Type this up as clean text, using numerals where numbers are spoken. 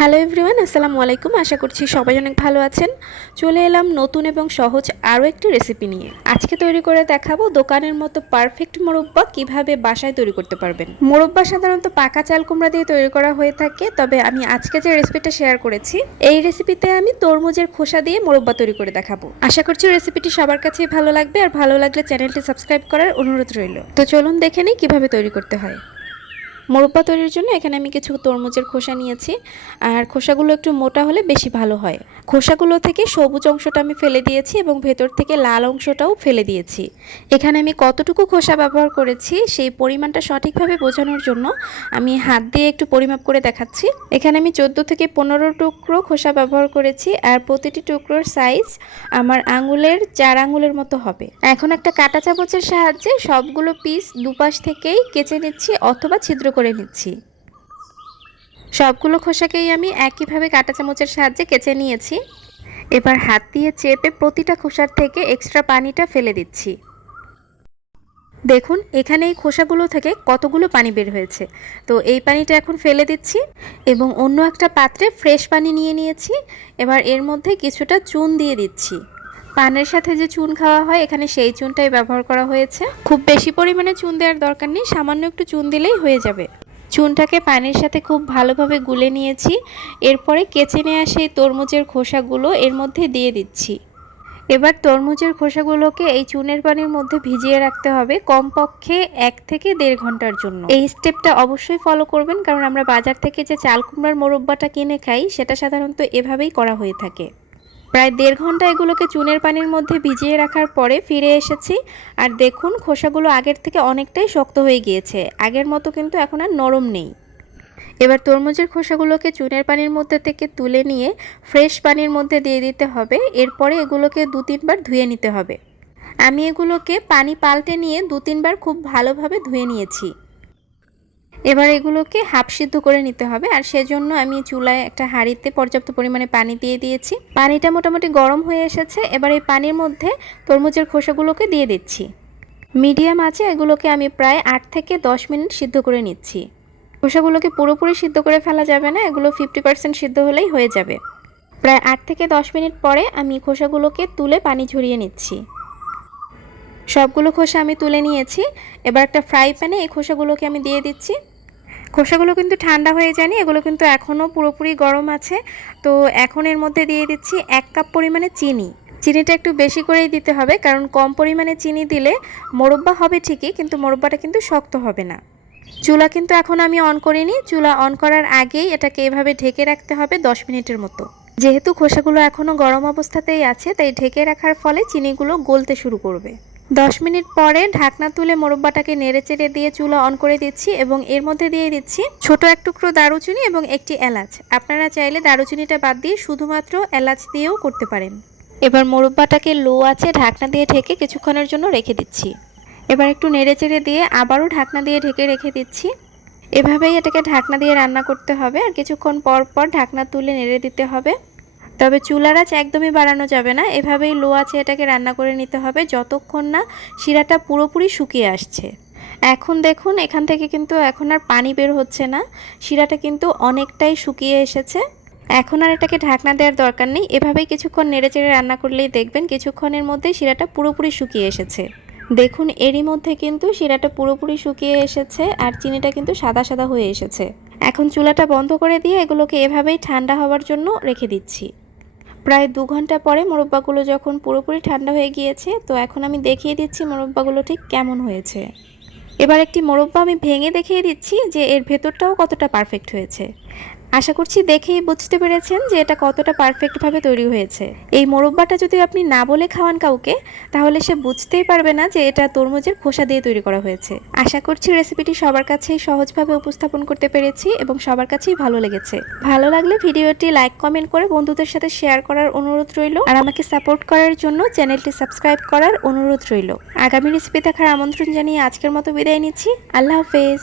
Hello everyone, আসসালামু আলাইকুম। আশা করছি সবাই অনেক ভালো আছেন। চলে এলাম নতুন এবং সহজ আরও একটি রেসিপি নিয়ে। আজকে তৈরি করে দেখাবো দোকানের মতো পারফেক্ট মোরব্বা কিভাবে বাসায় তৈরি করতে পারবেন। মোরব্বা সাধারণত পাকা চাল কুমড়া দিয়ে তৈরি করা হয়ে থাকে, তবে আমি আজকে যে রেসিপিটা শেয়ার করেছি এই রেসিপিতে আমি তরমুজের খোসা দিয়ে মোরব্বা তৈরি করে দেখাবো। আশা করছি রেসিপিটি সবার কাছেই ভালো লাগবে, আর ভালো লাগলে চ্যানেলটি সাবস্ক্রাইব করার অনুরোধ রইল। তো চলুন দেখে নিই কিভাবে তৈরি করতে হয়। মোরব্বা তৈরির জন্য এখানে আমি কিছু তরমুজের খোসা নিয়েছি, আর খোসাগুলো একটু মোটা হলে বেশি ভালো হয়। খোসাগুলো থেকে সবুজ অংশটা আমি ফেলে দিয়েছি এবং ভেতর থেকে লাল অংশটাও ফেলে দিয়েছি। এখানে আমি কতটুকু খোসা ব্যবহার করেছি সেই পরিমাণটা সঠিকভাবে বোঝানোর জন্য আমি হাত দিয়ে একটু পরিমাপ করে দেখাচ্ছি। এখানে আমি 14 থেকে 15 টুকরো খোসা ব্যবহার করেছি, আর প্রতিটি টুকরোর সাইজ আমার আঙুলের 4 আঙুলের মতো হবে। এখন একটা কাঁটা চামচের সাহায্যে সবগুলো পিস দুপাশ থেকেই কেচে নিচ্ছি অথবা ছিদ্র করে নিচ্ছি। সবগুলো খোসাকেই আমি একইভাবে কাঁটা চামচের সাহায্যে কেচে নিয়েছি। এবার হাত দিয়ে চেপে প্রতিটা খোসার থেকে এক্সট্রা পানিটা ফেলে দিচ্ছি। দেখুন এখানে এই খোসাগুলো থেকে কতগুলো পানি বের হয়েছে। তো এই পানিটা এখন ফেলে দিচ্ছি এবং অন্য একটা পাত্রে ফ্রেশ পানি নিয়ে নিয়েছি। এবার এর মধ্যে কিছুটা চুন দিয়ে দিচ্ছি। পানের সাথে যে চুন খাওয়া হয় এখানে সেই চুনটাই ব্যবহার করা হয়েছে। খুব বেশি পরিমাণে চুন দেওয়ার দরকার নেই, সামান্য একটু চুন দিলেই হয়ে যাবে। চুনটাকে পানির সাথে খুব ভালোভাবে গুলে নিয়েছি। এরপরে কেচে নেওয়া সেই তরমুজের খোসাগুলো এর মধ্যে দিয়ে দিচ্ছি। এবার তরমুজের খোসাগুলোকে এই চুনের পানির মধ্যে ভিজিয়ে রাখতে হবে কমপক্ষে 1 থেকে 1.5 ঘন্টার জন্য। এই স্টেপটা অবশ্যই ফলো করবেন, কারণ আমরা বাজার থেকে যে চাল কুমড়ার মোরব্বাটা কিনে খাই সেটা সাধারণত এভাবেই করা হয়ে থাকে। প্রায় 1.5 ঘন্টা এগুলোকে চুনের পানির মধ্যে ভিজিয়ে রাখার পরে ফিরে এসেছি, আর দেখুন খোসাগুলো আগের থেকে অনেকটাই শক্ত হয়ে গিয়েছে। আগের মতো কিন্তু এখন আর নরম নেই। এবার তরমুজের খোসাগুলোকে চুনের পানির মধ্যে থেকে তুলে নিয়ে ফ্রেশ পানির মধ্যে দিয়ে দিতে হবে। এরপরে এগুলোকে 2-3 বার ধুয়ে নিতে হবে। আমি এগুলোকে পানি পাল্টে নিয়ে 2-3 বার খুব ভালোভাবে ধুয়ে নিয়েছি। এবার এগুলোকে হাফ সিদ্ধ করে নিতে হবে, আর সেজন্য আমি চুলায় একটা হাঁড়িতে পর্যাপ্ত পরিমাণে পানি দিয়ে দিয়েছি। পানিটা মোটামুটি গরম হয়ে এসেছে। এবার এই পানির মধ্যে তরমুজের খোসাগুলোকে দিয়ে দিচ্ছি। মিডিয়াম আঁচে এগুলোকে আমি প্রায় 8 থেকে 10 মিনিট সিদ্ধ করে নিচ্ছি। খোসাগুলোকে পুরোপুরি সিদ্ধ করে ফেলা যাবে না, এগুলো 50% সিদ্ধ হলেই হয়ে যাবে। প্রায় 8 থেকে 10 মিনিট পরে আমি খোসাগুলোকে তুলে পানি ঝরিয়ে নিচ্ছি। সবগুলো খোসা আমি তুলে নিয়েছি। এবার একটা ফ্রাই প্যানে এই খোসাগুলোকে আমি দিয়ে দিচ্ছি। খোসাগুলো কিন্তু ঠান্ডা হয়ে যায়নি, এগুলো কিন্তু এখনও পুরোপুরি গরম আছে। তো এখন এর মধ্যে দিয়ে দিচ্ছি 1 কাপ পরিমাণে চিনি। চিনিটা একটু বেশি করেই দিতে হবে, কারণ কম পরিমাণে চিনি দিলে মোরব্বা হবে ঠিকই, কিন্তু মোরব্বাটা কিন্তু শক্ত হবে না। চুলা কিন্তু এখন আমি অন করিনি। চুলা অন করার আগেই এটাকে এভাবে ঢেকে রাখতে হবে 10 মিনিটের মতো। যেহেতু খোসাগুলো এখনও গরম অবস্থাতেই আছে, তাই ঢেকে রাখার ফলে চিনিগুলো গলতে শুরু করবে। 10 মিনিট পরে ঢাকনা তুলে মোরব্বাটাকে নেড়েচেড়ে দিয়ে চুলা অন করে দিচ্ছি এবং এর মধ্যে দিয়ে দিচ্ছি ছোট এক টুকরো দারুচিনি এবং একটি এলাচ। আপনারা চাইলে দারুচিনিটা বাদ দিয়ে শুধুমাত্র এলাচ দিয়েও করতে পারেন। এবার মোরব্বাটাকে লো আঁচে ঢাকনা দিয়ে ঢেকে কিছুক্ষণের জন্য রেখে দিচ্ছি। এবার একটু নেড়েচেড়ে দিয়ে আবারও ঢাকনা দিয়ে ঢেকে রেখে দিচ্ছি। এভাবেই এটাকে ঢাকনা দিয়ে রান্না করতে হবে, আর কিছুক্ষণ পর পর ঢাকনা তুলে নেড়ে দিতে হবে। তবে চুলার আঁচ একদমই বাড়ানো যাবে না, এভাবেই লো আঁচে এটাকে রান্না করে নিতে হবে যতক্ষণ না শিরাটা পুরোপুরি শুকিয়ে আসছে। এখন দেখুন এখান থেকে কিন্তু এখন আর পানি বের হচ্ছে না, শিরাটা কিন্তু অনেকটাই শুকিয়ে এসেছে। এখন আর এটাকে ঢাকনা দেওয়ার দরকার নেই। এভাবেই কিছুক্ষণ নেড়েচেড়ে রান্না করলেই দেখবেন কিছুক্ষণের মধ্যেই শিরাটা পুরোপুরি শুকিয়ে এসেছে। দেখুন এরই মধ্যে কিন্তু শিরাটা পুরোপুরি শুকিয়ে এসেছে, আর চিনিটা কিন্তু সাদা সাদা হয়ে এসেছে। এখন চুলাটা বন্ধ করে দিয়ে এগুলোকে এভাবেই ঠান্ডা হওয়ার জন্য রেখে দিচ্ছি। প্রায় 2 ঘন্টা পরে মোরব্বাগুলো যখন পুরোপুরি ঠান্ডা হয়ে গিয়েছে, তো এখন আমি দেখিয়ে দিচ্ছি মোরব্বাগুলো ঠিক কেমন হয়েছে। এবার একটি মোরব্বা আমি ভেঙে দেখিয়ে দিচ্ছি যে এর ভেতরটাও কতটা পারফেক্ট হয়েছে। আশা করছি দেখেই বুঝতে পেরেছেন যে এটা কতটা পারফেক্টভাবে তৈরি হয়েছে। এই মোরব্বাটা যদি আপনি না বলে খাওয়ান কাউকে, তাহলে সে বুঝতেই পারবে না যে এটা তরমুজের খোসা দিয়ে তৈরি করা হয়েছে। আশা করছি রেসিপিটি সবার কাছেই সহজভাবে উপস্থাপন করতে পেরেছি এবং সবার কাছেই ভালো লেগেছে। ভালো লাগলে ভিডিওটি লাইক কমেন্ট করে বন্ধুদের সাথে শেয়ার করার অনুরোধ রইল, আর আমাকে সাপোর্ট করার জন্য চ্যানেলটি সাবস্ক্রাইব করার অনুরোধ রইল। আগামী রেসিপি দেখার আমন্ত্রণ জানিয়ে আজকের মতো বিদায় নিচ্ছি। আল্লাহ হাফেজ।